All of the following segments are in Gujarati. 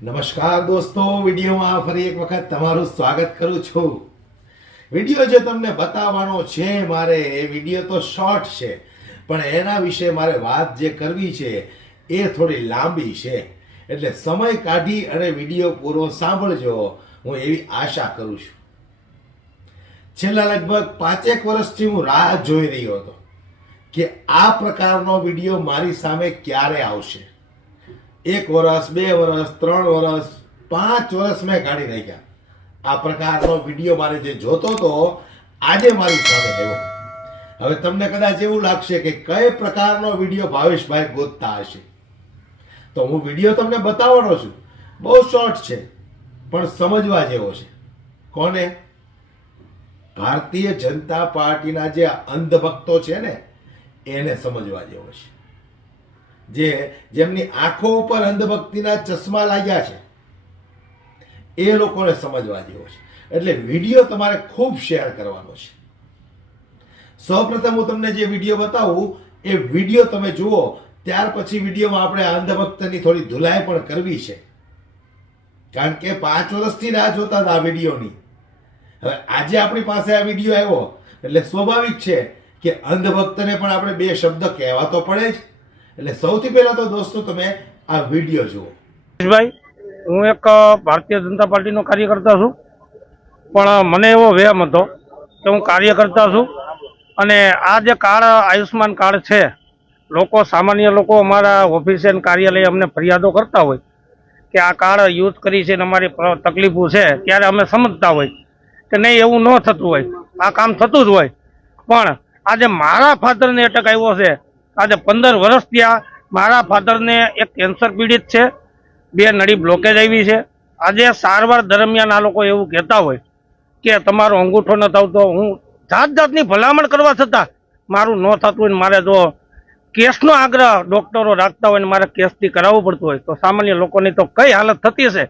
નમસ્કાર દોસ્તો, વિડીયોમાં ફરી એક વખત તમારું સ્વાગત કરું છું. વિડીયો જે તમને બતાવવાનો છે મારે એ વિડીયો તો શોર્ટ છે, પણ એના વિશે મારે વાત જે કરવી છે એ થોડી લાંબી છે, એટલે સમય કાઢી અને વિડીયો પૂરો સાંભળજો, હું એવી આશા કરું છું. છેલ્લા લગભગ 5 વર્ષથી હું રાહ જોઈ રહ્યો હતો કે આ પ્રકારનો વિડીયો મારી સામે ક્યારે આવશે. 1 વર્ષ, 2 વર્ષ, 3 વર્ષ, 5 વર્ષ મેં કાઢી નાખ્યા. આ પ્રકારનો વિડીયો મારે જે જોતો હતો આજે મારી સામે આવ્યો. હવે તમને કદાચ એવું લાગશે કે કઈ પ્રકારનો વિડીયો ભાવેશભાઈ ગોતતા હશે, તો હું વિડીયો તમને બતાવવાનો છું. બહુ શોર્ટ છે પણ સમજવા જેવો છે. કોને? ભારતીય જનતા પાર્ટીના જે અંધભક્તો છે ને એને સમજવા જેવો છે. જેમની આંખો ઉપર અંધભક્તિના ચશ્મા લાગ્યા છે એ લોકોને સમજવા જેવો છે. એટલે વિડીયો તમારે ખૂબ શેર કરવાનો છે. સૌપ્રથમ હું તમને જે વિડીયો બતાવું એ વિડીયો તમે જુઓ, ત્યાર પછી વિડીયોમાં આપણે અંધભક્તની થોડી ધુલાઈ પણ કરવી છે, કારણ કે 5 વર્ષથી રાહ જોતા હતા આ વિડીયોની. હવે આજે આપણી પાસે આ વિડીયો આવ્યો એટલે સ્વાભાવિક છે કે અંધભક્તને પણ આપણે 2 શબ્દ કહેવા તો પડે જ. એટલે સૌથી પહેલા તો દોસ્તો તમે આ વિડીયો જુઓ. ભાઈ, હું એક ભારતીય જનતા પાર્ટીનો કાર્યકર્તા છું, પણ મને એવો વહેમ હતો કે હું કાર્યકર્તા છું અને આ જે કાર્ડ આયુષ્માન કાર્ડ છે, લોકો સામાન્ય લોકો અમારા ઓફિસે કાર્યાલય અમને ફરિયાદો કરતા હોય કે આ કાર્ડ યુઝ કરી છે ને અમારી તકલીફો છે, ત્યારે અમે સમજતા હોય કે નહીં એવું ન થતું હોય, આ કામ થતું જ હોય. પણ આજે મારા ફાધરને એટેક આવ્યો છે. આજે 15 વર્ષ થયા. મારા ફાધરને એક કેન્સર પીડિત છે, 2 નળી બ્લોકેજ આવી છે. આજે સારવાર દરમિયાન આ લોકો એવું કહેતા હોય કે તમારો અંગૂઠો ન થતો. હું જાતની ભલામણ કરવા છતાં મારું ન થતું હોય ને મારે જો કેસનો આગ્રહ ડૉક્ટરો રાખતા હોય ને મારે કેસથી કરાવવું પડતું હોય તો સામાન્ય લોકોની તો કઈ હાલત થતી હશે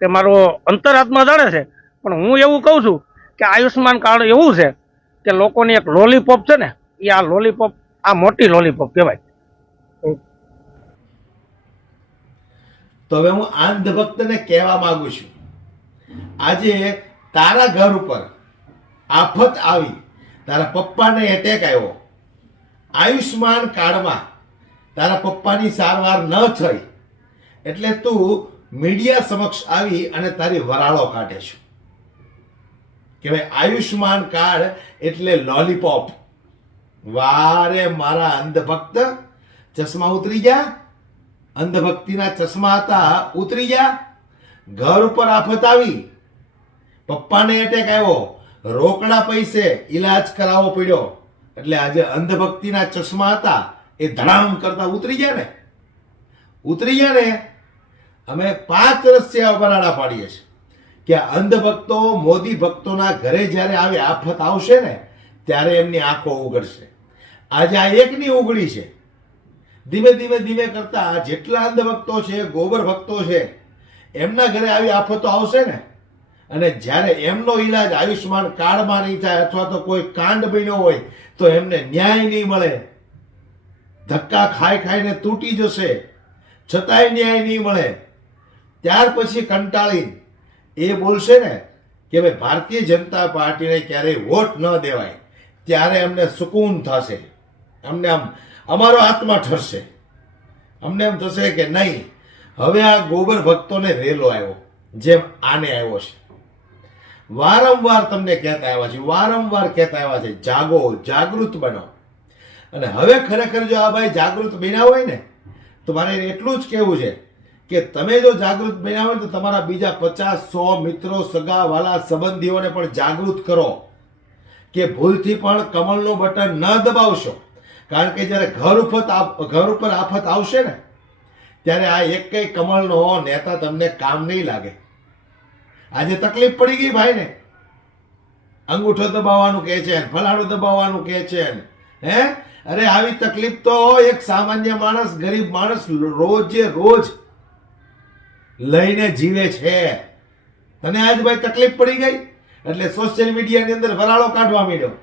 તે મારો અંતરાત્મા જાણે છે. પણ હું એવું કહું છું કે આયુષ્માન કાર્ડ એવું છે કે લોકોની એક લોલીપોપ છે ને, એ આ લોલીપોપ, આ મોટી લોલીપોપ કહેવાય. તો હવે હું અંધભક્તને કહેવા માંગુ છું, આજે તારા ઘર ઉપર આફત આવી, તારા પપ્પાને એટેક આવ્યો, આયુષ્માન કાર્ડમાં તારા પપ્પાની સારવાર ન થઈ, એટલે તું મીડિયા સમક્ષ આવી અને તારી વરાળો કાઢે છે કે ભાઈ આયુષ્માન કાર્ડ એટલે લોલીપોપ. વારે મારા અંધભક્ત, ચશ્મા ઉતરી ગયા. અંધભક્તિના ચશ્મા હતા, ઉતરી ગયા. ઘર ઉપર આફત આવી, પપ્પાને એટેક આવ્યો, રોકડા પૈસે ઈલાજ કરાવવો પડ્યો, એટલે આજે અંધભક્તિના ચશ્મા હતા એ ધડામ કરતા ઉતરી ગયા ને. ઉતરી ગયા ને. અમે 5 વર્ષથી આ બરાડા પાડીએ છીએ કે અંધભક્તો મોદી ભક્તોના ઘરે જ્યારે આવે આફત આવશે ને ત્યારે એમની આંખો ઉઘડશે. આજે આ એકની ઉઘડી છે. ધીમે ધીમે ધીમે કરતા જેટલા અંધભક્તો છે, ગોબર ભક્તો છે, એમના ઘરે આવી આફતો આવશે ને, અને જ્યારે એમનો ઈલાજ આયુષ્માન કાર્ડમાં નહીં થાય અથવા તો કોઈ કાંડ બન્યો હોય તો એમને ન્યાય નહીં મળે, ધક્કા ખાઈ ખાઈને તૂટી જશે છતાંય ન્યાય નહીં મળે, ત્યાર પછી કંટાળી એ બોલશે ને કે ભાઈ ભારતીય જનતા પાર્ટીને ક્યારેય વોટ ન દેવાય, ત્યારે અમને સુકૂન થશે, અમને આમ અમારો આત્મા ઠરશે, અમને એમ થશે કે નહીં હવે આ ગોબર ભક્તોને રેલો આવ્યો જેમ આને આવ્યો છે. વારંવાર તમને કહેતા આવ્યા છે, વારંવાર કહેતા આવ્યા છે, જાગો, જાગૃત બનો. અને હવે ખરેખર જો આ ભાઈ જાગૃત બન્યા હોય ને તો મારે એટલું જ કહેવું છે કે તમે જો જાગૃત બન્યા હોય તો તમારા બીજા 50, 100 મિત્રો, સગા વાલા, સંબંધીઓને પણ જાગૃત કરો કે ભૂલથી પણ કમળનું બટન ન દબાવશો. કારણ કે જ્યારે ઘર ઉપર આફત આવશે ને ત્યારે આ એક કમળનો નેતા તમને કામ નહીં લાગે. આજે તકલીફ પડી ગઈ ભાઈને, અંગૂઠો દબાવવાનું કહે છે, ફલાણું દબાવવાનું કહે છે, હે અરે આવી તકલીફ તો એક સામાન્ય માણસ, ગરીબ માણસ રોજે રોજ લઈને જીવે છે. તને આજ ભાઈ તકલીફ પડી ગઈ એટલે સોશિયલ મીડિયાની અંદર વરાળો કાઢવા માંડ્યો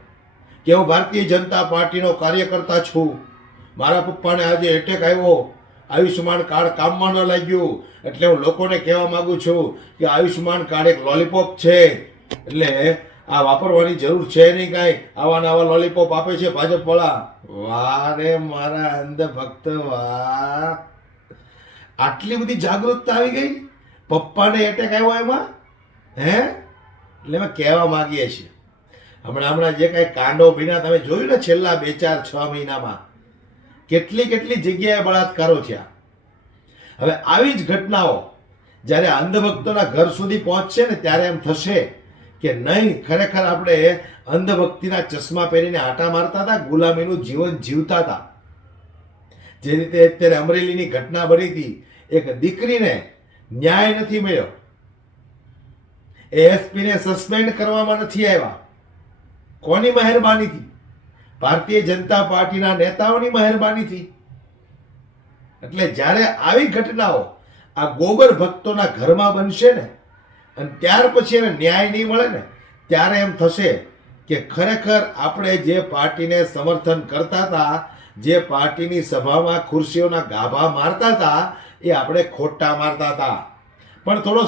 કે હું ભારતીય જનતા પાર્ટીનો કાર્યકર્તા છું, મારા પપ્પાને આજે એટેક આવ્યો, આયુષ્યમાન કાર્ડ કામમાં ન લાગ્યું. એટલે હું લોકોને કહેવા માંગુ છું કે આયુષ્યમાન કાર્ડ એક લોલીપોપ છે, એટલે આ વાપરવાની જરૂર છે નહીં કાંઈ. આવા નવા લોલીપોપ આપે છે ભાજપવાળા. વાહ રે મારા અંધભક્ત વાહ! આટલી બધી જાગૃતતા આવી ગઈ, પપ્પાને એટેક આવ્યો એમાં, હે? એટલે અમે કહેવા માંગીએ છીએ, હમણાં જે કાંઈ કાંડો બન્યા તમે જોયું ને છેલ્લા 2-4-6 મહિનામાં, કેટલી જગ્યાએ બળાત્કારો થયા. હવે આવી જ ઘટનાઓ જ્યારે અંધભક્તોના ઘર સુધી પહોંચશે ને ત્યારે એમ થશે કે નહીં, ખરેખર આપણે અંધભક્તિના ચશ્મા પહેરીને આટા મારતા હતા, ગુલામીનું જીવન જીવતા હતા. જે રીતે અત્યારે અમરેલીની ઘટના બની હતી, એક દીકરીને ન્યાય નથી મળ્યો, એએસપીને સસ્પેન્ડ કરવામાં નથી આવ્યા. કોની મહેરબાનીથી? ભારતીય જનતા પાર્ટીના નેતાઓની મહેરબાનીથી. એટલે જ્યારે આવી ઘટનાઓ આ ગોબર ભક્તોના ઘરમાં બનશે ને, અને ત્યાર પછી એને ન્યાય નહીં મળે ને, ત્યારે એમ થશે કે ખરેખર આપણે જે પાર્ટીને સમર્થન કરતા હતા, જે પાર્ટીની સભામાં ખુરશીઓના ગાભા મારતા હતા, એ આપણે ખોટા મારતા હતા. પણ થોડો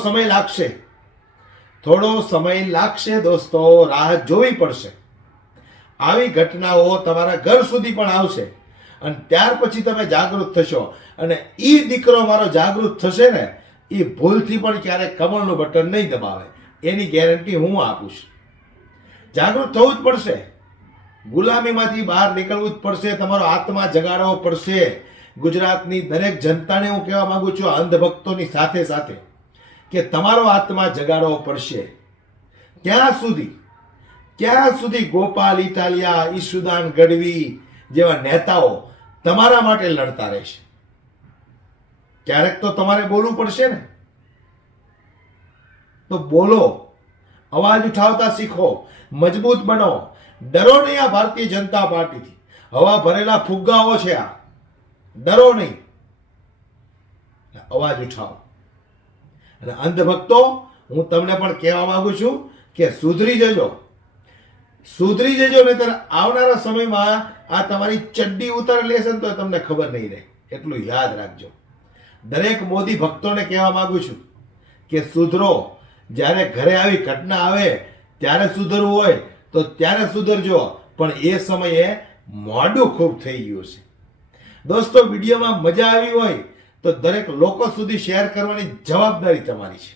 સમય લાગશે દોસ્તો, રાહ જોવી પડશે. આવી ઘટનાઓ તમારા ઘર સુધી પણ આવશે, અને ત્યાર પછી તમે જાગૃત થશો. અને એ દીકરો મારો જાગૃત થશે ને, એ ભૂલથી પણ ક્યારેક કમળનું બટન નહીં દબાવે, એની ગેરંટી હું આપું છું. જાગૃત થવું જ પડશે, ગુલામીમાંથી બહાર નીકળવું જ પડશે, તમારો આત્મા જગાડવો પડશે. ગુજરાતની દરેક જનતાને હું કહેવા માંગુ છું, અંધભક્તોની સાથે સાથે, કે તમારો આત્મા જગાડવો પડશે. ક્યાં સુધી ગોપાલ ઇટાલિયા, ઈશુદાન ગઢવી જેવા નેતાઓ તમારા માટે લડતા રહેશે? ક્યારેક તો તમારે બોલવું પડશે ને, તો બોલો, અવાજ ઉઠાવતા શીખો, મજબૂત બનો. ડરો નહીં આ ભારતીય જનતા પાર્ટીથી. હવા ભરેલા ફુગ્ગાઓ છે આ, ડરો નહીં, અવાજ ઉઠાવો. અને અંધભક્તો, હું તમને પણ કહેવા માંગુ છું કે સુધરી જજો, નહીંતર આવનારા સમયમાં આ તમારી ચડ્ડી ઉતારી લેશે ને તો તમને ખબર નહીં રહે. એટલું યાદ રાખજો. દરેક મોદી ભક્તોને કહેવા માંગુ છું કે સુધરો. જ્યારે ઘરે આવી ઘટના આવે ત્યારે સુધરવું હોય તો ત્યારે સુધરજો, પણ એ સમયે મોડું ખૂબ થઈ ગયું છે. દોસ્તો, વિડીયોમાં મજા આવી હોય તો દરેક લોકો સુધી શેર કરવાની જવાબદારી તમારી છે.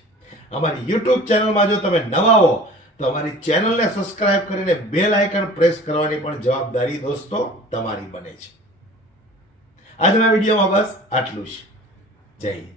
અમારી યુટ્યુબ ચેનલમાં જો તમે નવા હો તો અમારી ચેનલને સબસ્ક્રાઇબ કરીને બેલ આઇકન પ્રેસ કરવાની પણ જવાબદારી દોસ્તો તમારી બને છે. આજના વિડીયોમાં બસ આટલું જ. જય હિન્દ.